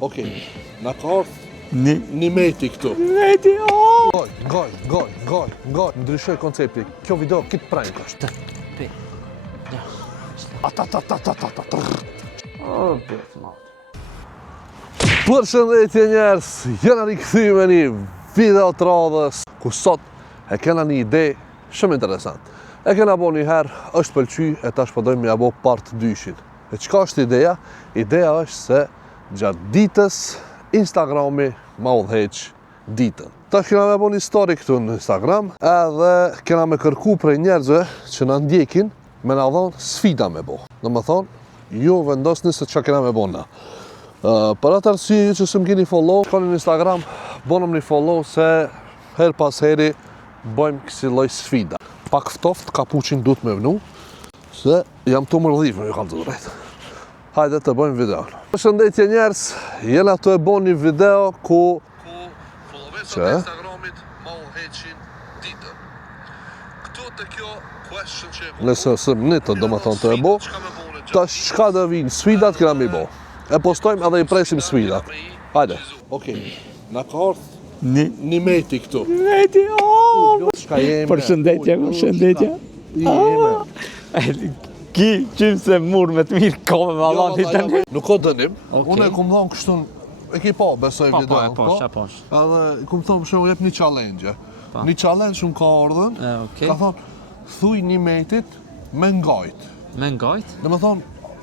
Okej, na ka ardhur një meti këtu. Meti, Goj, ndryshoj koncepti. Kjo video kit prank është. Përshëndetje njerëz, jena rikëthy me një video të radhës ku sot e kena një ide shumë interesant. E kena bo një herë, është pëlqy e tash përdojmë me ja bo part 2-shin. E qka është ideja? Ideja është se gjatë ditës Instagrami ma udheq ditën. Tash kena me bo një story këtu në Instagram edhe kena me kërku prej njerëzve që na ndjekin me na dhonë sfida me bo. Në më thonë, ju vendosni se që kena me bo na. Për atë arsye ju që së më keni follow, shkoni në Instagram, bonëm një follow se her pas heri bëjmë kësi lloj sfida. Pak ftoft, kapuqin duhet me vnu, se jam të mërdhif me ju kam të drejt. Hajde të bëjmë video. Përshëndetje njerëz, jena të e bo një video ku followesat e Instagramit ma udheqin ditën. Këtu të kjo question që e bo. Nëse së mënitë do më thonë të e bo, tash qka dhe vinë sfidat kena mi bo. E postojmë edhe i presim sfidat. Hajde. Okej, na ka ardhur një meti këtu. Meti, Shka jemi. Përshëndetje. Ki qymë se murë me të mirë kome me Allah një të një. Nuk o dënim. Unë e kumë thonë kështu, e ki pa besoj video. Posh. Edhe kumë thonë shumë jep një challenge. Një challenge shumë ka ardhën. Ka thonë, thuj një metit me ngajt. Me ngajt? Dhe me thonë,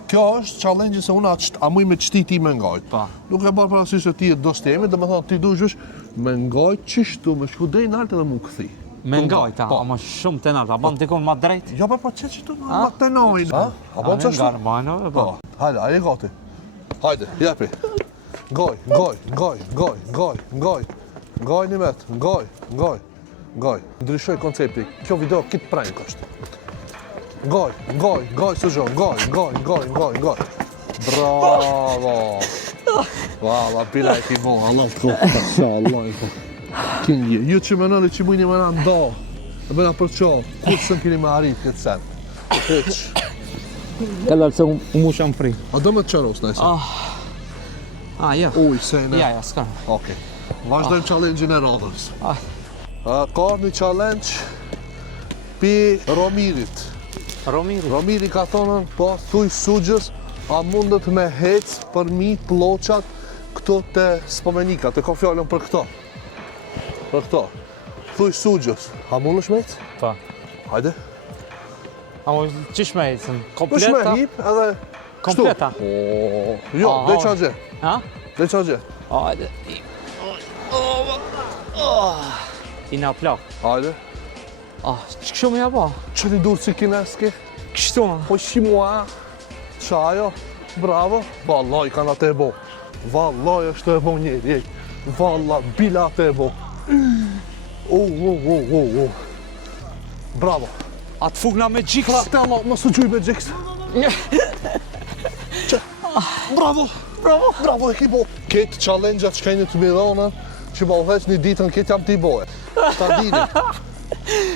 kjo është challenge se unë a muj me qëti ti me ngajt. Nuk e barë parasysh se ti e do stemi, dhe me thonë, ti du zhush me ngajt qishtu, me shku dej naltë edhe mu këthi. Me ngajt, a ma shumë të naltë, a ban dikon ma drejt? Ja, pa që qëtu ma të nojnë. A ban qështu? Hajde, a e gati. Hajde, jepi. Ngaj një met, ngaj. Ndryshoj koncepti, kjo video kit prank është. Ngaj, së gjo, ngaj. Bravo. Valla, bila e ki bo, Allah të kohë, Allah i kohë. Kingje, ju që më nëni që mujni më në ndo, e bëna për qohë, kur sëm kini me arrit këtë sen. Heq. Këllër se u mu sham fri. A do me të qëros nëjse? Ja. Uj, sejnë. Ja, s'ka. Okej. Vazhdojmë challenge-in e radhës. Ka një challenge pi Romirit. Romiri ka thonën, po, thuj sugjës, a mundet me hec për mi ploqat këto të spomenika, të ka fjallën për këto. Thuj sugjës, a mundesh me hec? Pa. Hajde. A mu qish me hecën? Pësh Kompleta? me hip edhe Kompleta? Jo, dhe qa gje. Dhe qa gje. Hajde. I na plak. Hajde. Që kështu me ja ba? Që ti dur si kineski? Kështu ma? Po shi mua. Qajo. Bravo. Vallaj, kanë atë e bo. Vallaj është e bo njeri. Valla, bila atë e bo. Bravo. A të fugna me gjikës? Fratello, më së gjuj me gjikës. Bravo, e ki bo. Ketë challenge-at që kejnë të midhona, që ma uheq një ditën, ketë jam t'i boje. Ta dini.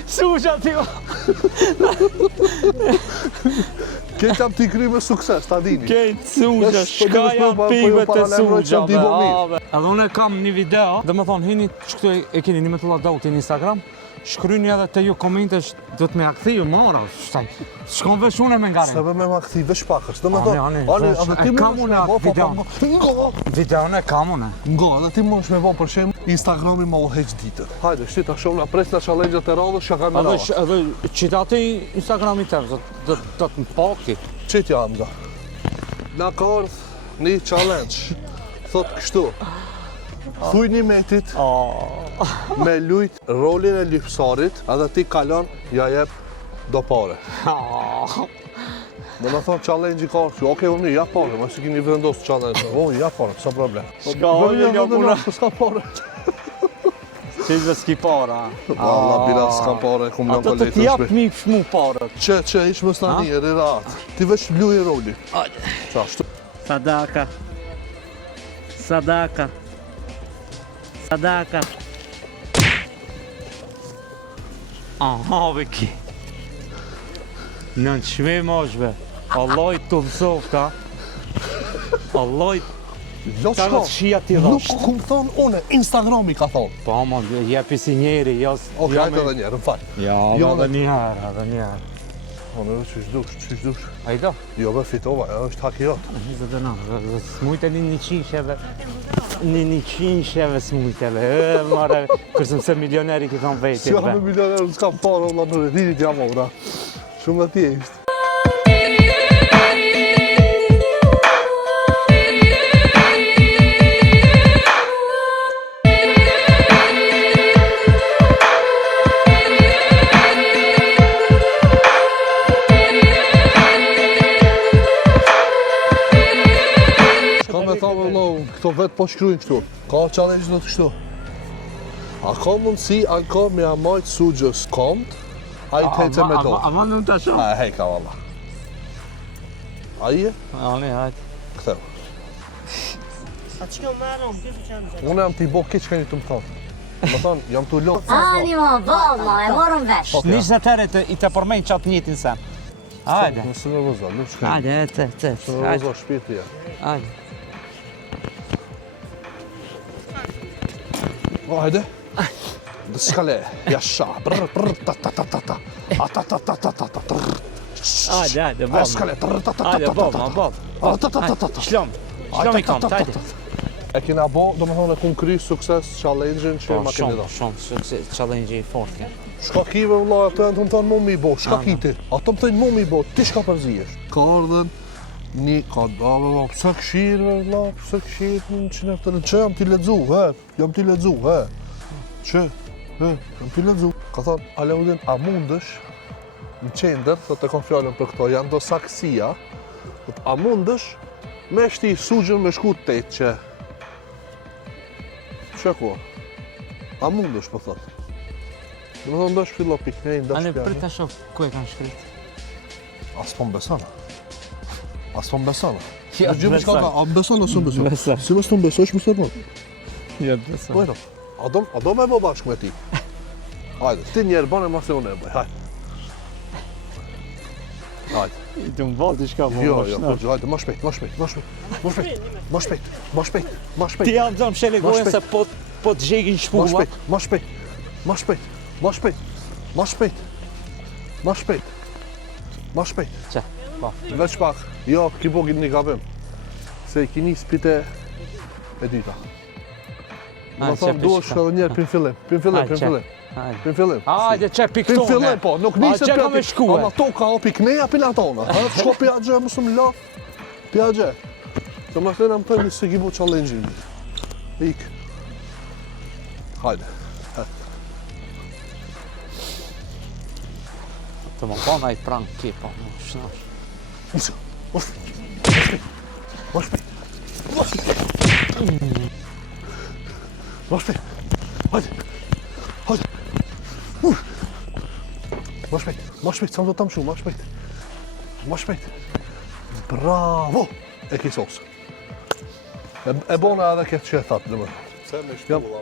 Suqa ti o! Ketë jam t'i kry me sukses, ta dini. Kejtë suqa, shka janë pigve të suqa, edhe unë e kam një video, dhe më thonë, hini që këtu e keni një me të ladauti në Instagram, shkryni edhe të ju komentesh, do të me akthi ju mora, shkon vesh unë e me ngarin. Se me me akthi vesh pakës, dhe me Ani, e kam unë atë videon. Videon e kam unë. Edhe ti mundesh me bo për shemë, Instagrami ma uheq ditën. Hajde, shtita shumë na pres nga challenge-at e radhës, shka ka me rava. Edhe qita ti Instagrami tërë, do të më paki. Qitja, Hamza. Na ka ardhë një challenge, thot kështu. Thuj një metit me lujt rolin e lypsarit, edhe ti kalon, ja jep do pare. Dhe me thonë challenge i ka kështu, okej, unë ja pare, ma që kini vendosë challenge. Ja pare, sa problem. Shka ojë nga puna. Ska pare. Qizve s'ki para. Valla, bila s'ka pare, kum në Ato të t'jap mi shmu para. Që, ish më stani, e rirat. Ti vesh luj i roli. Qashtu. Sadaka. Aha, veki. Në në shme moshve. Allah i të mësofta. Allah i Ta në të shia ti dhasht. Nuk kum thonë une, Instagrami ka thonë. Po, ma, jepi si njeri, Oke, hajtë edhe njerë, më falj. Ja, edhe njerë. Onë, qysh dush. A i do? Jo, be fitova, është haki jotë. Zëtë na, smujte një qinsheve. Një qinsheve smujteve. Mare, kërsëm se milioneri ki thonë vetit. Si jam milioner, në s'kam parë, në në redinit jam ora. Shumë atje ishtë. Këto vetë po shkrujnë kështu. Ka challenge do të kështu. A ka mundësi anka me amajt sugjës komt, a i tejtë me do. A mandë në të shumë? A hejka valla. A i e? A ne, hajtë. Këtheu. A që kjo marron, këtë që janë Unë jam t'i bo këtë që ka një të më thonë. Më thonë, jam t'u lotë. Ani mo, bolla, e morëm vesh. Nishtë të tëre i të përmenjë qatë njëtin sen. Hajde. Nësë nervoza, nuk shkaj. Hajde, të. Nësë nervoza, shpirti ja. Hajde. Hajde. Dhe s'kale, jasha, brr, ta. Hajde, bom. S'kale, Hajde, bom. Shlom i kam, hajde. E kina bo, do më thonë e kun kry sukses challenge-in që ma keni da. Shumë, challenge i fort ke. Shka kive vla, ato janë të më thonë mu mi bo, shka kiti. Ato më thonë mu mi bo, ti shka përzijesh. Ka ardhen, një ka dave vla, pëse këshirë vla, pëse këshirë në që nëftërën, që jam t'i ledzu, jam t'i ledzu, që, jam t'i ledzu. Ka thonë, Aleudin, a mundësh, në qender, thot e kam fjallën për këto, janë do saksia, a mundësh, me shti sugjën me shku të tejtë që, që kua? A mundësh, po thotë. Në më thonë ndosh fillo piknej, ndosh Ani, pjani. për të shof, ku e kanë shkrit? As po m'besona. As po m'besona. Ja, Në gjithë shka ka, a m'besona, së m'besona. Beson. Si mës të m'besosh, më sërmon. Ja, beson. Pojno, a do me bo bashkë me ti. Hajde, ti njerë bane, ma se unë e bëj, hajde. Hajde. I të më valë t'i shka po. Jo, hajde, ma shpejt. Ti jam të më shele gojën se po të zhegin shpulla. Ma shpejt. Qa? Veç pak, jo, ki po një gabim. Se i kini spite e dyta. Më thonë, duesh edhe njerë pin fillim. Pin fillim. Hajde, që Pin piktone. fillim, po, nuk nisë që ka me shkue. Ama to ka o pikneja pina tona. Shko pja gje, mësë më la. Pja gje. Të më thënë më thënë se ki bu challenge-in. Ik. Hajde. Të më po na i prang ki, po, më shnash. Ma shpejt. Hajde. Ma shpejt, sa më do të më shumë, ma shpejt. Bravo! E ki sos. E bona edhe këtë që e thatë, dhe më. Se me shpulla,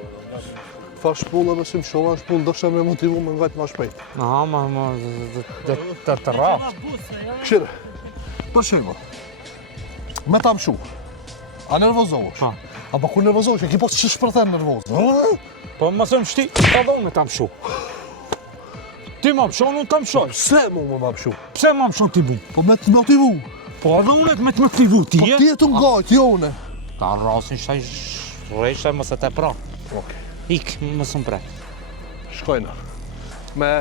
fa shpulla, besim shova në shpullë, dëshë me motivu me ngajtë ma shpejt. Aha, ma, të raft. Këshire, për shembo, me ta më shumë, a nervozohesh? Pa. A pa ku nervozohesh, e ki po që shpërthen nervozë. Po më së më shti, edhe unë ta më shu. Ti më mshu, unë ta më shu. Pse mu më më shumë? Pse më mshu ti bu? Po me të motivu. Po edhe unë me të motivu ti, Po ti e të ngajt, jo une. Ta rasin shaj rejshaj më se te pra. Okej. Ik, më së më pre. Shkojna. Me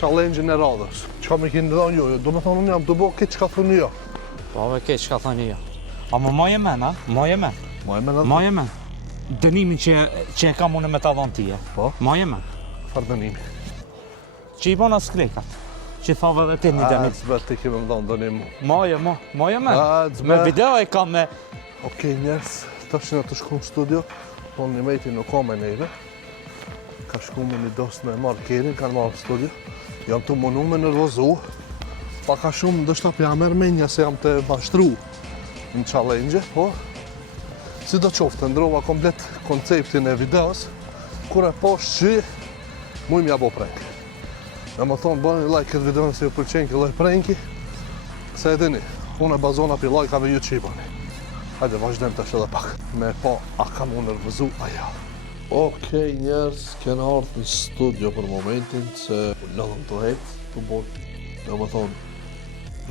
challenge-in e radhës. Qka me kini dhënë jo, do me thonë unë jam të bo këtë qka thënë jo. Po ve ke çka thani jo. A më moje men, a? Moje men. Moje men. Dënimin që e kam unë me ta dhënë ti, e. Po? Moje men. Farë dënimi. Që i bona sklekat. Që thave dhe ti një dënim. Zbet ti kime më dhënë dënim mu. Moje men. Me video e kam me... Okej, njerës, të shë në të shku në studio, po një mejti nuk ka me neve. Ka shku me një dost me marrë kerin, kanë marrë në studio. Jam të mënu me nervozu. Pa ka shumë dështë apë jam ermenja se jam të bashtru në challenge, po. Si do qoftë, ndrova komplet konceptin e videos, kur e poshtë që mu m'ja bo prank. Dhe më thonë, bëni like këtë video nëse ju pëlqen këtë lloj pranki, se e dini, unë e bazona pi like-ave ju që i bëni. Hajde, vazhdem të edhe pak. Me pa, a kam unë nervëzu, aja. Okej, njerës, kena ardhë në studio për momentin, se lodhëm të hetë, të bërë, dhe më thonë,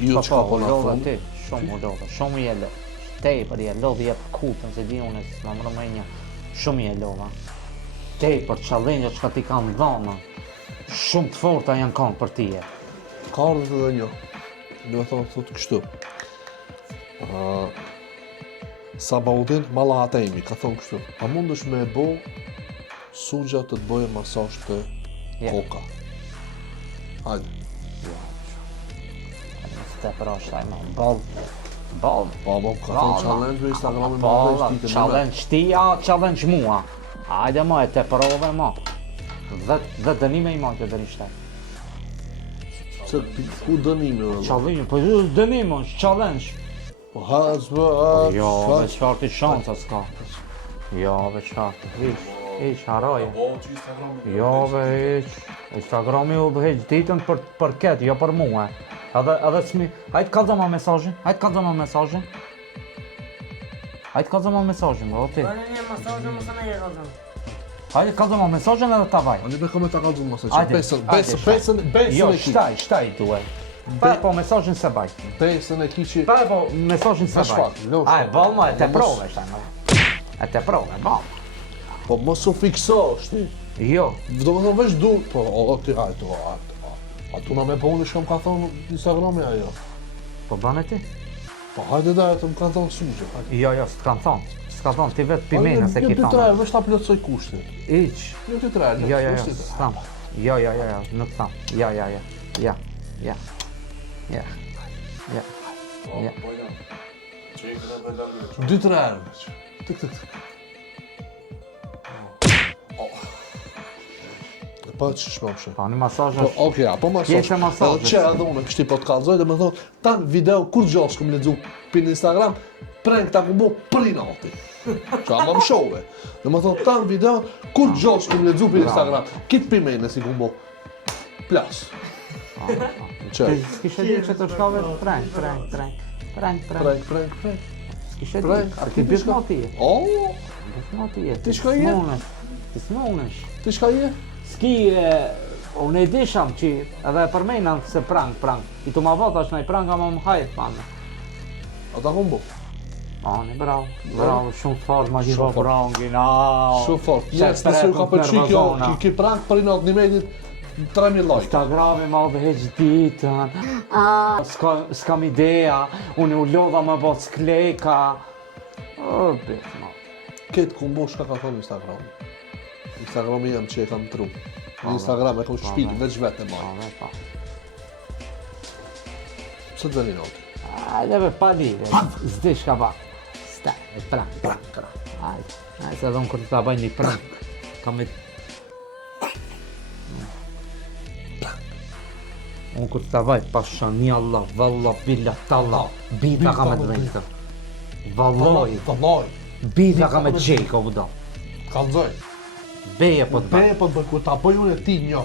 ju që ka po në thonë. Shumë u lodhë, shumë i e lodhë. Tepër i e lodhë, jep kutën, se di unë, s'ma më rëmënja. Shumë i e lodhë. Tepër, challenge që ka ti kanë dhona. Shumë të forta janë kanë për tije. Ka ardhët edhe një, dhe me thonë, thotë kështu. Sabaudin, malla ata imi, ka thonë kështu. A mund është me e bo, sugja të bëjë masazh të koka. Hajde. Te përashtaj ma, balë. Po, ka thonë challenge në Instagramin më dhe Balë, challenge tia, challenge mua. Hajde ma, e te përove ma. Dhe dënime i ma këtë dërishtaj. Se ku dënime dhe? Challenge, po dënime është challenge. Po hasbë, Jo, veç qartë i shanca s'ka. Jo, veç qartë, hiq, haraje. Jo, veç, Instagrami u heq ditën për ketë, jo për mua. Edhe s'mi, hajtë kalza ma mesazhin, hajtë kalza ma mesazhin. Hajtë kalza ma mesazhin, bro, ti. Bërë një masazhe, më së me një kalzëm. Hajtë kalza ma mesazhin edhe ta vaj. Ani me kome ta kalzu masazh, Hajde, besën Jo, e ki. shtaj duhe. Pa po mesazhin se baj. Besën e ki që... Pa po mesazhin se Vesh baj. fakt, lo Aj, fakt. ball ma, e te Mos- prove, shtaj. E te prove, ball. Po mos u fiksosh ti. Jo, Do më thonë veç du... Po, o ti hajtë, a tu na me po unë shkëm ka thonë Instagrami ajo. po bane ti? Po hajde da e të më kanë thonë sugje. Jo, s'të kanë thonë. S'ka thonë, ti vetë pimena se ki Jo të thonë. tre, veç ta plotësoj kushtin. Iq. Jo të tre, Jo, kushtin. s'tam. Jo, nuk tham. Ja. Ja. Dy tre herë veç. Tik. Po që shmëm shumë. Pa, një masazh Po, është... okej, po masazh. Pjesë e masazhit. Edhe që edhe unë kështi po të kallzoj dhe më thonë, tanë video kur gjosh këm ledzu për Instagram, prank ta ku bo pri nati. Qa ma më shove. Dhe më thonë, tanë video kur gjosh këm ledzu për Instagram, kitë për mene si ku bo plas. Që? S'kishe di që të shkove prank. S'kishe di, Prank, a ti bismo ti e. O, Bismo ti e. Ti shka je? Ti smunesh. ti shka je? Ski, unë e disham që edhe e përmenan se prank. I tu ma vota është nëj prank, ama më hajt panë. A ta ku bo? Ani, bravo, shumë fort ma gjitha Shumë fort. prangin, Shumë fort. Njerës nëse ju ka përqy kjo, ki prank për i natë një medit, 3.000 like. Instagrami ma dhe heq ditën, s'kam idea, unë u lodha me bot skleka. O, bit, ma. Ketë ku mbo shka ka thonë Instagrami. Instagrami jam që e kam tru. Në Instagram e kam shpilë, veç vetë e marë. Pse të veni noti? Ajde be, pa lire, zdi shka ba. Staj, prank. Ajde, se edhe unë kërë të ta baj një prank. Kam e... Unë kërë të ta baj, pasha një Allah, valla, billa, talla, bita ka me të vejtë. Valloj, bita ka me të gjejko, buda. Kalzoj. Beje po të baj. Beje po të bëj, kur ta bëj unë e ti një.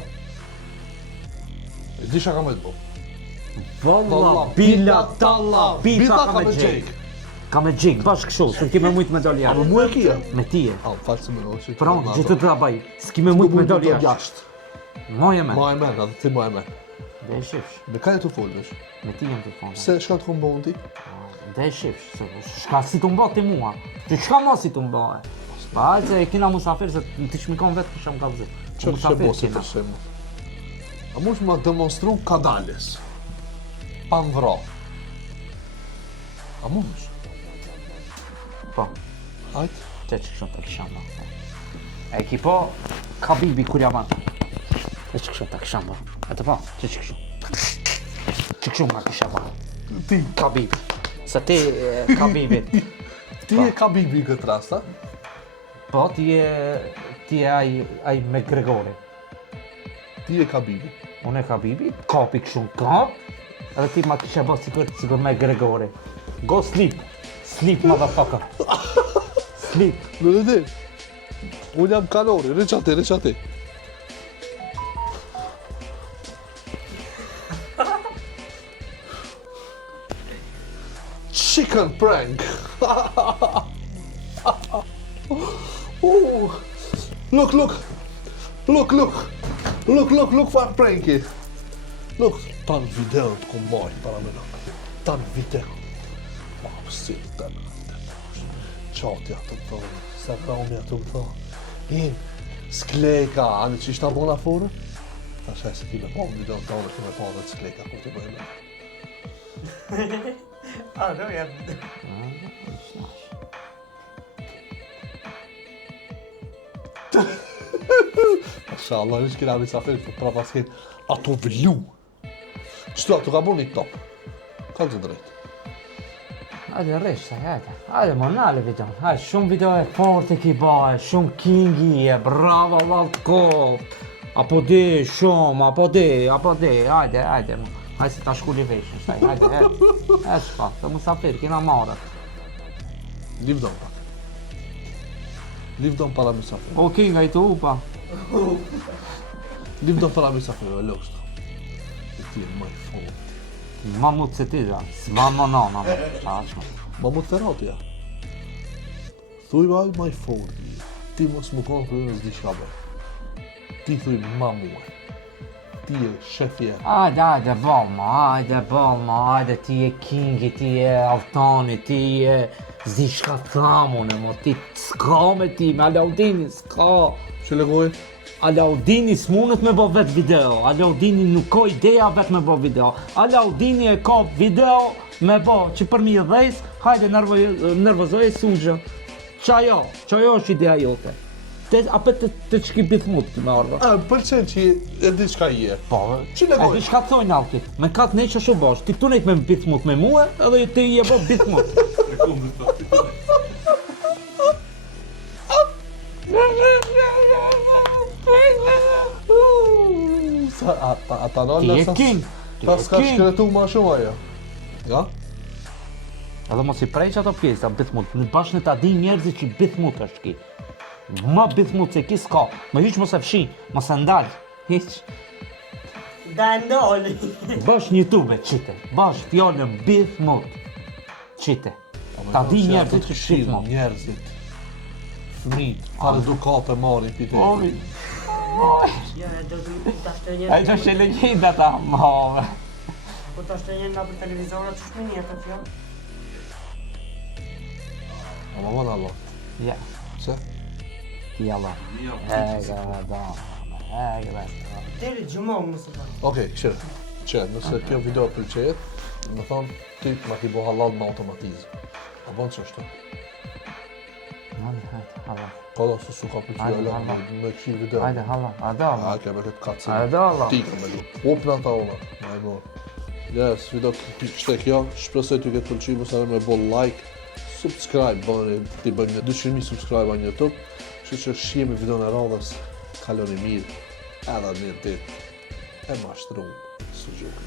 E di shka ka me të bo. Valla, billa, talla, bita ka me të gjejk. gjejk. Ka me gjejk, bashkë kështu, se ki me mujtë me doli A jashtë. më mu e kia? Me tije. A, falë se me në që Pra unë, gjithë të ta baj, s'ki me mujtë me doli jashtë. jashtë. Moje me. Ma e merë, edhe ti ma e merë. Dhe e shifsh, Me ka e të folë vesh? me ti jem të fonë. Pse shka të këmë bëhën ti? Dhe e shifsh, shka si të mba ti mua. Që shka ma si të mba e. Pa hajtë se e kina musafir, se ti shmikon vetë kisha më kalëzit. Që që bo se të shemë? A mu shma demonstru kadales. Pa në vra. A mu është? Po, Hajtë? që që kështë të kisha mba. E ki po, Kabibi kur jam atë. Që që kështë të kisha mba. E të po, që që kështë. Që kështë nga kisha mba. Ti. Kabibi. Se ti Kabibit. Ti e Kabibi këtë rast, a? Po, ti e aj me Gregori. Ti e Kabibi. Unë e Kabibi, kapi kështu kap, edhe ti ma kisha bërë sikur me Gregori. Go sleep, motherfucker. Sleep. Në dhe di. Unë jam kalori, reqati. Chicken prank. Look, far pranki. Look, tan video të kom bajt para me nuk. Tan video. Ma, si të në. Qatja të më thonë, se kramja të më thonë. Skleka, anë që ishtë ta bona forë? Ta shaj se ti me pa video të tonë, ti me pa dhe skleka, kur të bëjme. A, do jam. Mashallah, nësh kina misafir, pra pas këtë ato vëllu. Qëtu ato ka bo një top. Ka të drejtë. Hajde rreshta, hajde më nale video. Hajde, shumë video e forte ki baje, shumë kingi e, bravo vallë kot. Apo di, shumë, apo di, hajde. Hajde se ta shkulli veshën, hajde. E shpa, të musafir, kina marrë. Livdon pak. Livdon para misafir. O kinga i të upa. Livdon para misafir, e losht. E ti e maj fond. Mamut se ti da, s'ma më nana me, qashme. Mamut Ferratja. Thuj vaj maj fond. Ti mos më konë kërë nësdi shkabe. Ti thuj ma muaj. Ti e shefje. Hajde, balma, hajde, ti e kingi, ti e altani, ti e zi shka thamune, mo, ti s'ka me ti, me Alaudini s'ka. Që legoj? Alaudini s'munët me bo vet video, Alaudini nuk ka ideja vet me bo video. Alaudini e ka video me bo që për mi dhejs, hajde nervozoj e sugjë. Qajo është ideja jote. Apet të qki bithmut të me ardha. Pëlqen që e di qka i e. Po, Që legoj? e di shka të thojnë alkit, me katë ne që shumë bosh, ti këtu nejt me bithmut me muë, edhe ti i e bo bithmut. Ata në Ti e king, Ta s'ka shkretu ma shumë ajo. Ja? Edhe mos i prej që ato pjesë, bithmut, në bashkë në ta di njerëzit që bithmut është ki. Ma bithmut se ki s'ka, më hyq mos e fshi, mos e ndalë, hiq. Da ndoli. Bash një tube, qite, bash fjallën bithmut, qite. Ta di njerëzit që bithmut. Njerëzit. Fëmijët, farë edukate marrin pite. Ja, do të ta shtonjë. Ai do shë legjenda ta, mave. Po ta shtonjë nga për televizorat që shme një të fjallë. Ama vana Allah. Ja, Se? ti Allah. Deri gjumon mësë ta. Okej, qërë, nëse kjo video pëlqejet, më thonë, ti ma ki bo halal me automatizë. A bënë që është? Hajde, Allah. Ka da se su ka pëlqeja Hajde, Allah Allah. me këshi video. Hajde, Allah, ada, A, Allah. ke me këtë kacin. Hajde, Allah. Ti ka me du. Upna ta ona, ma e morë. Yes, video kështë e kjo, shpresoj t'ju këtë pëlqy, mësë me bo like, subscribe, bëni, ti bëjmë një 200.000 subscribe në YouTube, që shihemi video në radhës, kaloni mirë, edhe një dit, e mashtrum, së gjukë.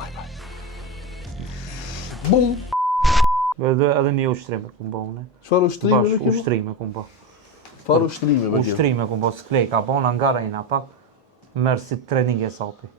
Bye bye. Bum! Edhe një ushtrime ku mbo une. Çfarë ushtrime Bash, me kjo? ushtrime ku mbo. Çfarë ushtrime me kjo? Ushtrime ku mbo skleka, bona nga rejna pak. Merë si trening e sapi.